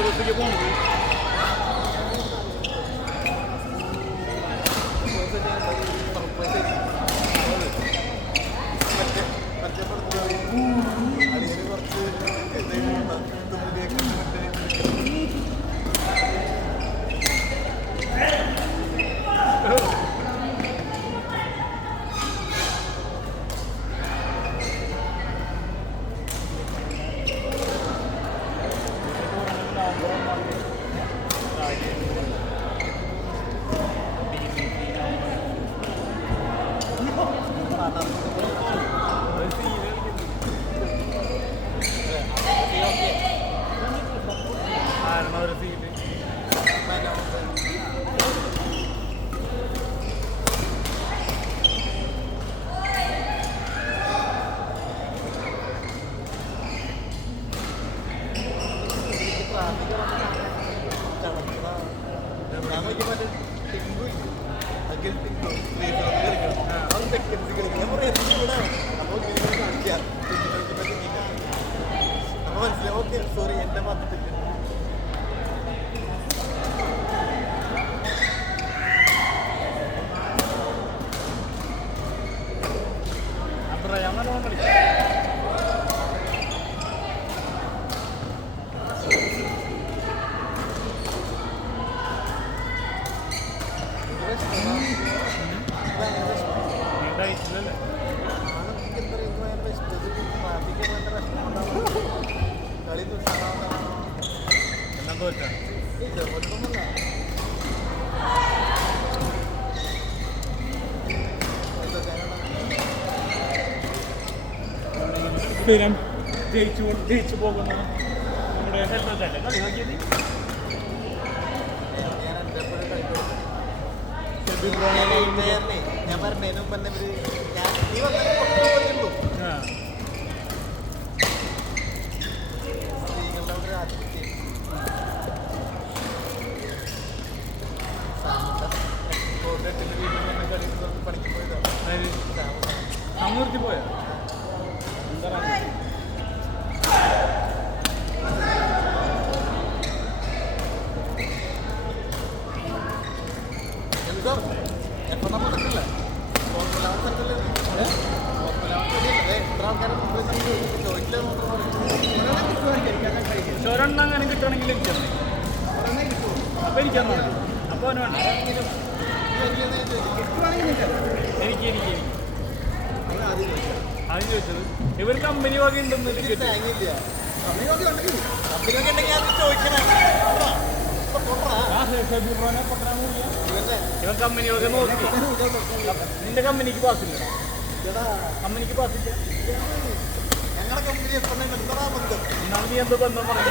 ബസ്സിലേക്ക് പോകുന്നത്. സോറി എന്റെ മാത്രത്തിൽ സ്ഥിരം ജയിച്ചു പോകുന്ന നമ്മുടെ ഹെൽമെറ്റല്ലേ കളി നോക്കിയത്. ഞാൻ പറഞ്ഞതിന് മുമ്പ് തന്നെ പണിക്ക് പോയതാണ്. നിർത്തി പോയാ ഒരെണ്ണം അങ്ങനെ കിട്ടുകയാണെങ്കിൽ എനിക്കാണ്. അപ്പൊ എനിക്കാണ് അപ്പൊ അവന് വേണ്ട. എനിക്ക് ആദ്യം ചോദിച്ചത് ഇവർ കമ്പനി വക ഉണ്ടെന്ന് ഇവൻ കമ്പനി വക നോക്കി. നിന്റെ കമ്പനിക്ക് പാസില്ല. കമ്പനിക്ക് പാസില്ല. ഒന്നാമത് നീ എന്തോ ബന്ധം പറഞ്ഞു.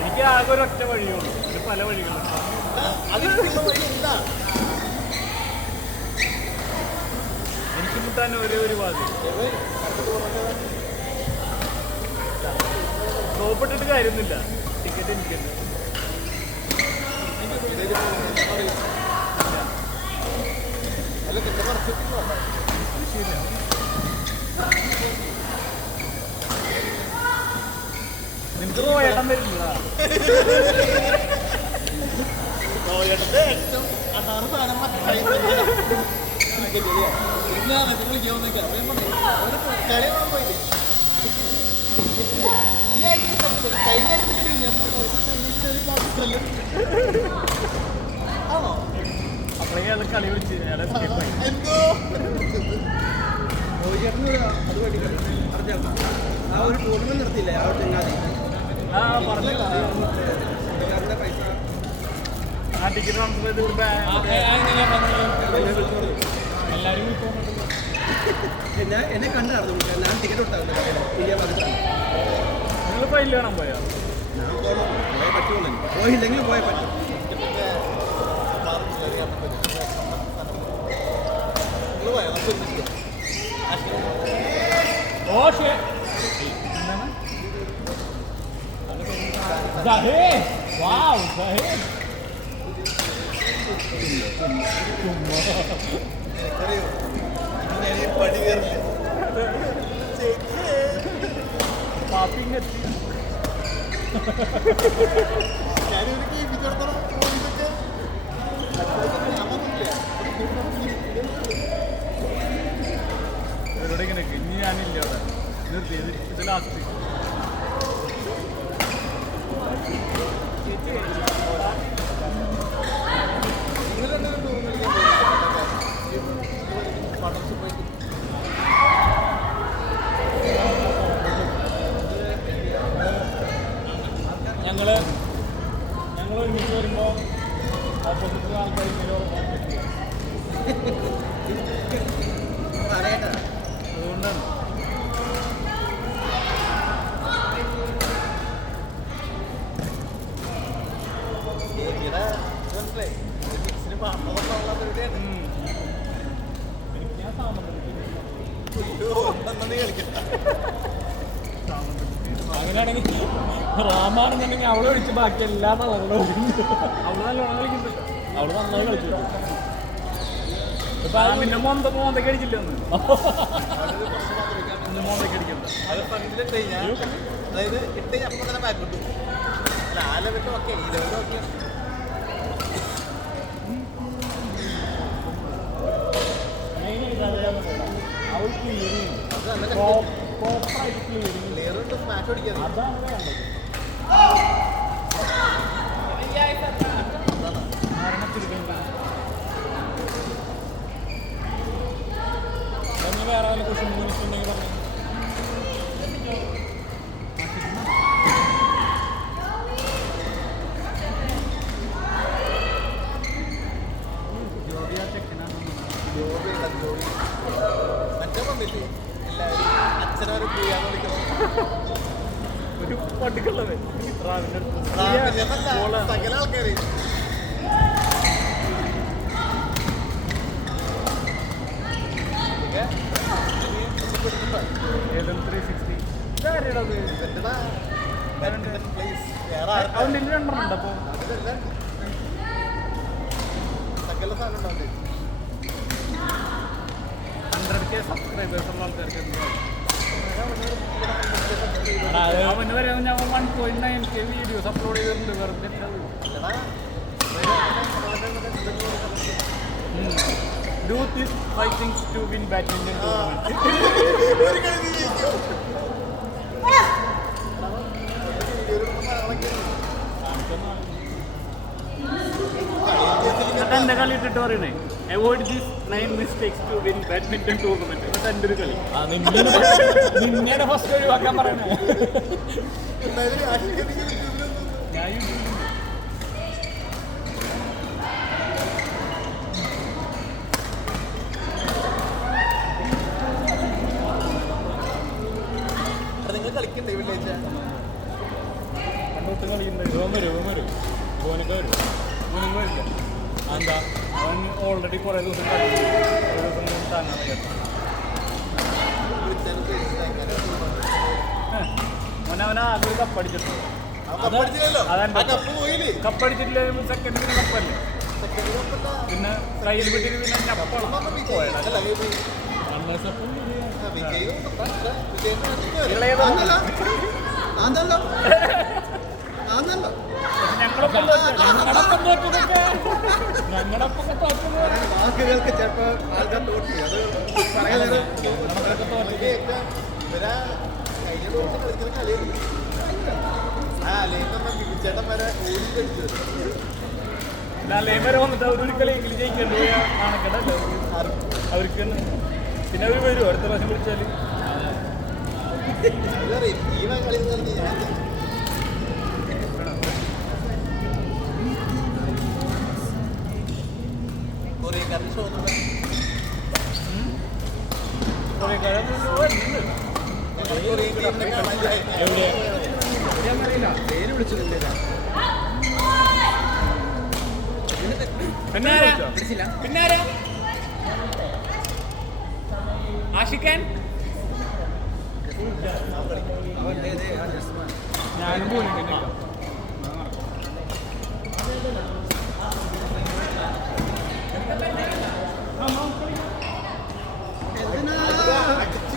എനിക്ക് ആകെ ഒരൊറ്റ വഴിയുള്ളൂ. ഇത് പല വഴികളും. എനിക്ക് മുട്ടാൻ ഒരു വാതി സ്റ്റോപ്പിട്ടിട്ട് കാര്യമൊന്നുമില്ല. ടിക്കറ്റ് എനിക്കുണ്ട്. നിനക്ക് പോയേട്ടൻ വരില്ല. അപ്പോഴേ അത് കളി വിളിച്ച് ആ ഒരു ടൂർണമെന്റ് നിർത്തിയില്ലേ ആ ചങ്ങാതി പറഞ്ഞു. ആ ടിക്കറ്റ് ട്രാൻസ്ഫർ ചെയ്ത് എല്ലാവരും എന്നെ കണ്ടായിരുന്നു. ഞാൻ ടിക്കറ്റ് കൊടുത്തായിരുന്നു. നിങ്ങൾ ഫൈൽ കാണാൻ പോയാ? ഞാൻ പോയേ പറ്റുള്ളൂ. പോയില്ലെങ്കിൽ പോയേ പറ്റും. ഓ ശരി. Zahid! Wow, Zahid! ഞാനിവരെ കേൾപ്പിച്ചിടത്തോളം ഇതൊക്കെ ഇവരോട് ഇങ്ങനെ ഇനി ഞാനില്ല അവിടെ നിർത്തി ഇത് ലാസ്റ്റ് ഞങ്ങൾ ഒരുമിച്ച് വരുമ്പോൾ ഓപ്പോസിറ്റ് ആൾക്കാർ അതുകൊണ്ടാണ് മനസ്സിലായി മിക്സിന് പാടുള്ള പരിപാടിയാണ് എനിക്ക് ഞാൻ കളിക്കണ്ട അങ്ങനെയാണെങ്കിൽ റാമാണെന്നുണ്ടെങ്കിൽ അവളെ ഒഴിച്ച് ബാക്കി എല്ലാ തളങ്ങളും അവള് നല്ലോണം കളിക്കുന്നുണ്ട് അവള് നന്നായി കളിച്ചു ഇപ്പൊ പിന്നെ മോന്തൊക്കെ അടിച്ചില്ല ഒന്ന് മോന്തൊക്കെ അടിക്കണ്ട അത് ഫ്രണ്ടിലിട്ട് കഴിഞ്ഞാൽ അതായത് ഇട്ട് കഴിഞ്ഞാൽ അപ്പം തന്നെ ബാക്ക് കിട്ടും അല്ല ആ ലെവലിലും ഓക്കെ ഈ ലെവലിലും ഓക്കെ അവൾ ക്ലിയറിങ് അത് നല്ല പ്രോപ്പറായിട്ട് ക്ലിയറിങ് ലെയറുണ്ട് സ്മാഷ് അടിക്കാതെ അതാണ് വേണ്ടത് വേറെ വല്ല ക്വസ്റ്റ്യൻ ഉണ്ടെങ്കിൽ പറഞ്ഞു മറ്റേ വന്നില്ലേ എല്ലാവരും അച്ഛനവരെ ചെയ്യാന്ന് വിളിക്കണം ഒരു പട്ടിക്കുള്ളത് സകല ആൾക്കാര് ഏതെങ്കിലും 360 ഇതാരടത് അവൻ്റെ രണ്ടെണ്ണം ഉണ്ട് അപ്പോൾ സകല സാധനം ഉണ്ടാവും 100K സബ്സ്ക്രൈബേഴ്സ് ഉള്ള ആൾക്കാർക്ക് അവന് വരെ ഞാൻ 1.9K വീഡിയോസ് അപ്ലോഡ് ചെയ്തിട്ടുണ്ട് വെറുതെ Do these 5 things to win badminton tournament. എന്റെ കളി ഇട്ടിട്ട് പറയണേ avoid these 9 mistakes to win badminton tournament അത് എൻ്റെ ഒരു കളി നിന്നെ ഫസ്റ്റ് ഒഴിവാക്കാൻ പറയണേ ഞാൻ നിങ്ങൾ കളിക്കണ്ടേ വെള്ളിയാഴ്ച കണ്ടോട്ട് കളിയുണ്ട് വരും ഓനൊക്കെ വരും ഓനും വരില്ല എന്താ അവൻ ഓൾറെഡി കുറേ ദിവസം കഴിഞ്ഞു കുറേ ദിവസം താങ്ങാൻ അവൻ ആകെ ഒരു കപ്പടിച്ചിട്ടുണ്ട് കപ്പടിച്ചിട്ടില്ല സെക്കൻഡിന് കപ്പല്ലേ പിന്നെ കയ്യിൽ വിട്ടിട്ട് പിന്നെ ഞങ്ങളൊപ്പം വാക്കുകൾക്ക് ചിലപ്പോൾ ആൾക്കാർ തോറ്റി അത് പറയുന്നത് ചേട്ടൻ വരെ ഓടിച്ചടിച്ചത് ലേമര വന്നിട്ട് അവരൊരു കളിയെങ്കിലും ജയിക്കേണ്ടി പോയാൽ കാണക്കട്ടല്ലോ അവർക്ക് തന്നെ പിന്നെ അവർ വരും അടുത്ത പ്രാവശ്യം വിളിച്ചാൽ ഈ കളി ഞാൻ കൊറിയക്കാരുടെ ഷോ പേര് വിളിച്ചിട്ടില്ല പിന്നാരാ ആഷിഖാൻ ഞാനും പോയിട്ടുണ്ട്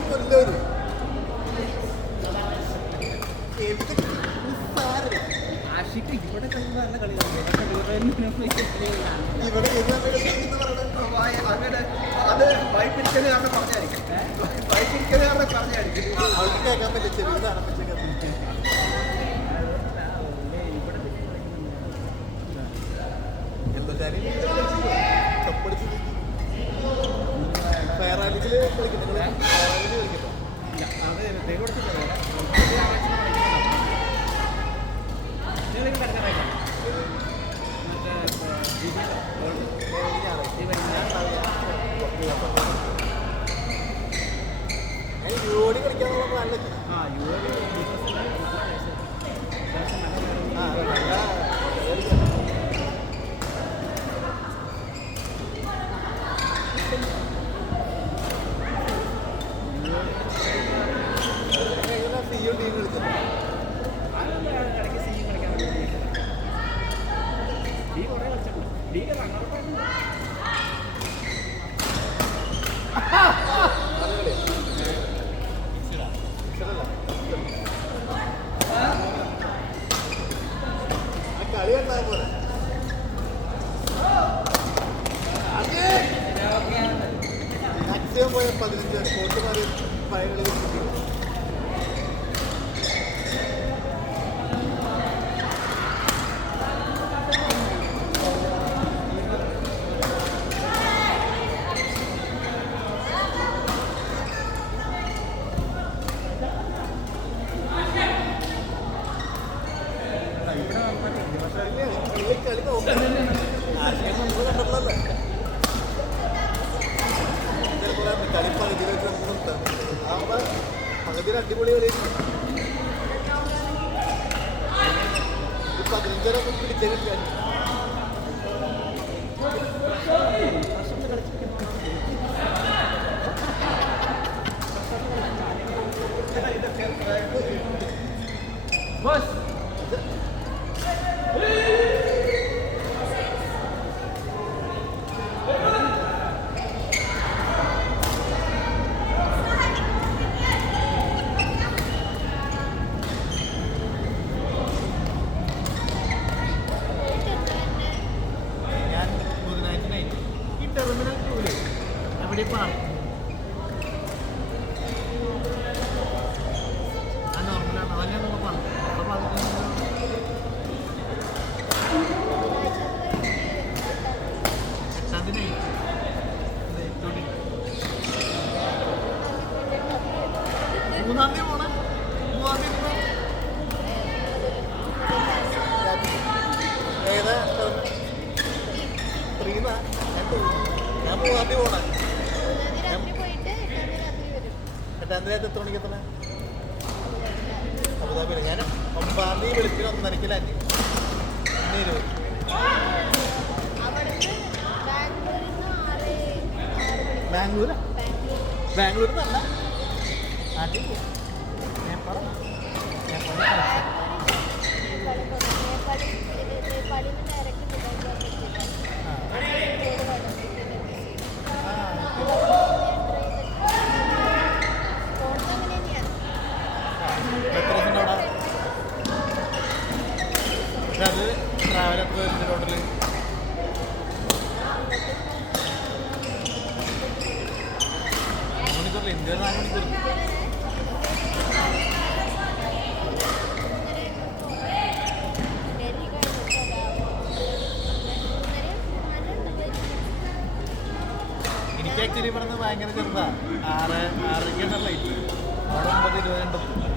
കൊല്ലൊരു കാരണം പറഞ്ഞായിരിക്കും. ബൈക്കിരിക്കല് കാരണം പറഞ്ഞായിരിക്കും. അവർക്ക് കേൾക്കാൻ പറ്റില്ല, ചെവി കാണാൻ പറ്റില്ല. എന്താ കപ്പടിച്ച് ഫയർ റാലിയിൽ കളിക്കും. നിങ്ങൾ ഫയർ റാലിയിൽ കളിക്കട്ടോ? അത് ദൈവം കൊടുത്തില്ല. യുവോടി കളിക്കാന്നുള്ള പ്ലാനിലൊക്കെ സിയും ടീം കളിച്ചത്. കളി കണ്ടാ പോലെ മാക്സിമം പോയ 15 കോട്ട് മാറി പഴയ കളി കളി നോക്കാം. ആശയം നമ്മൾ കണ്ടപ്പോഴല്ലേ കളി പകുതി വെച്ച് നമുക്ക് നിർത്താം. ആകുമ്പോൾ പകുതി അടിപൊളി കളി 15 പിടിച്ചേ കിട്ടിയാൽ ഞാൻ ബുധനാഴ്ച നൈറ്റ് ഈ ടെർമിനൽ 2 എവിടെ പാർക്ക് ആ നോർമലാണ്. അതന്നെ നമ്മൾ പറഞ്ഞു. അപ്പോൾ അത് 8ാം തീയതി നൈറ്റ് 3ാം തീയതി പോണം. 3ാം തീയതി ഏതാ ത്രീന്നാ ഞാൻ 3ാം തീയതി പോണേ. 8ാം തീയതി എത്ര മണിക്ക് എത്തണേ? അബുദാബിയിൽ. ഞാൻ 9ാം തീയതി വെളുപ്പിന് 1:30 ലാൻഡ്. 20 ബാംഗ്ലൂരാ? ബാംഗ്ലൂരിൽ നിന്നല്ല, നാട്ടിൽ പോകും. നേപ്പാൾ എത്ര ദിവസം അവിടെ? പക്ഷെ അത് ട്രാവൽ എത്ര വരുന്നുണ്ട് ടോട്ടല്? മണിക്കൂറിൽ ഇന്ത്യയിൽ 4 മണിക്കൂർ. എനിക്ക് ആക്ച്വലി പറഞ്ഞത് ഭയങ്കര ചെറുതാണ്. 6:30 ഫ്ലൈറ്റ്. അവിടെ 9:20